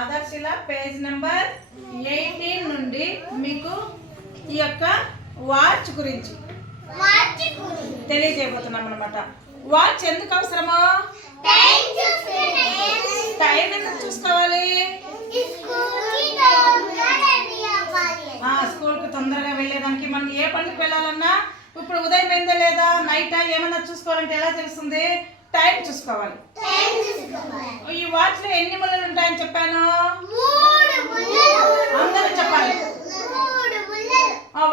ఆదర్శిల page number 18 నుండి మీకు ఈ యొక్క వాచ్ గురించి తెలియజేయబోతున్నాం అనమాట. వాచ్ ఎందుకు అవసరమో, టైం ఎందుకు చూసుకోవాలి, స్కూల్కి తొందరగా వెళ్ళేదానికి. మనం ఏ పనికి వెళ్ళాలన్నా ఇప్పుడు ఉదయం అయిందా లేదా, నైట్ ఏమన్నా చూసుకోవాలంటే ఎలా తెలుస్తుంది, టైం చూసుకోవాలి. ఈ వాచ్ లో ఎన్ని ముళ్ళలు ఉంటాయని చెప్పాను, అందరూ చెప్పాలి.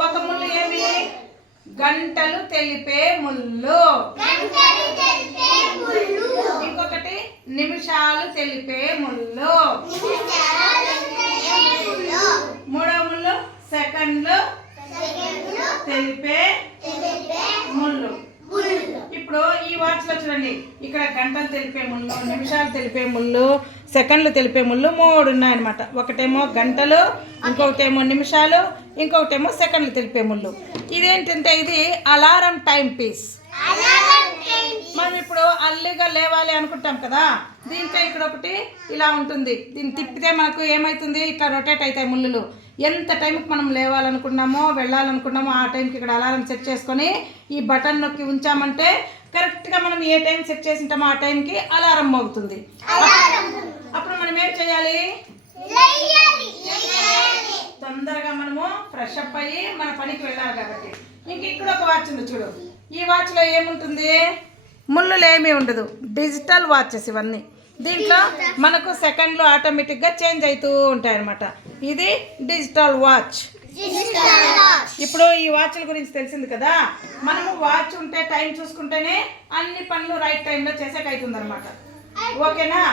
ఒక ముళ్ళు ఏమి, గంటలు తెలిపే ముళ్ళు. ఇంకొకటి నిమిషాలు తెలిపే ముళ్ళు. మూడవ ముళ్ళు సెకండ్లు తెలిపే ముళ్ళు. ఇప్పుడు ఈ వాచ్ లో చూడండి, ఇక్కడ గంటలు తెలిపే ముళ్ళు, నిమిషాలు తెలిపే ముళ్ళు, సెకండ్లు తెలిపే ముళ్ళు 3 ఉన్నాయన్నమాట. ఒకటేమో గంటలు, ఇంకొకటేమో నిమిషాలు, ఇంకొకటేమో సెకండ్లు తెలిపే ముళ్ళు. ఇదేంటంటే ఇది అలారం టైం పీస్. మనం ఇప్పుడు అల్లిగా లేవాలి అనుకుంటాం కదా, దీంట్లో ఇక్కడ ఒకటి ఇలా ఉంటుంది. దీన్ని తిప్పితే మనకు ఏమవుతుంది, ఇట్లా రొటేట్ అవుతాయి ముళ్ళు. ఎంత టైంకి మనం లేవాలనుకున్నామో వెళ్ళాలనుకున్నామో ఆ టైంకి ఇక్కడ అలారం సెట్ చేసుకొని ఈ బటన్ నొక్కి ఉంచామంటే కరెక్ట్గా మనం ఏ టైం సెట్ చేసి ఉంటామో ఆ టైంకి అలారం మోగుతుంది. అప్పుడు మనం ఏం చేయాలి, తొందరగా మనము ఫ్రెష్ అప్ అయ్యి మన పనికి వెళ్ళాలి కాబట్టి. ఇంక ఇక్కడ ఒక వాచ్ ఉంది చూడు, ఈ వాచ్లో ఏముంటుంది, ముళ్ళులు ఏమీ ఉండదు, డిజిటల్ వాచెస్ ఇవన్నీ. దీంట్లో మనకు సెకండ్లు ఆటోమేటిక్గా చేంజ్ అవుతూ ఉంటాయి అన్నమాట. ఇది డిజిటల్ వాచ్. ఇప్పుడు ఈ వాచ్ల గురించి తెలిసింది కదా, మనము వాచ్ ఉంటే టైం చూసుకుంటేనే అన్ని పనులు రైట్ టైంలో చేసేకైతుంది అనమాట. ఓకేనా?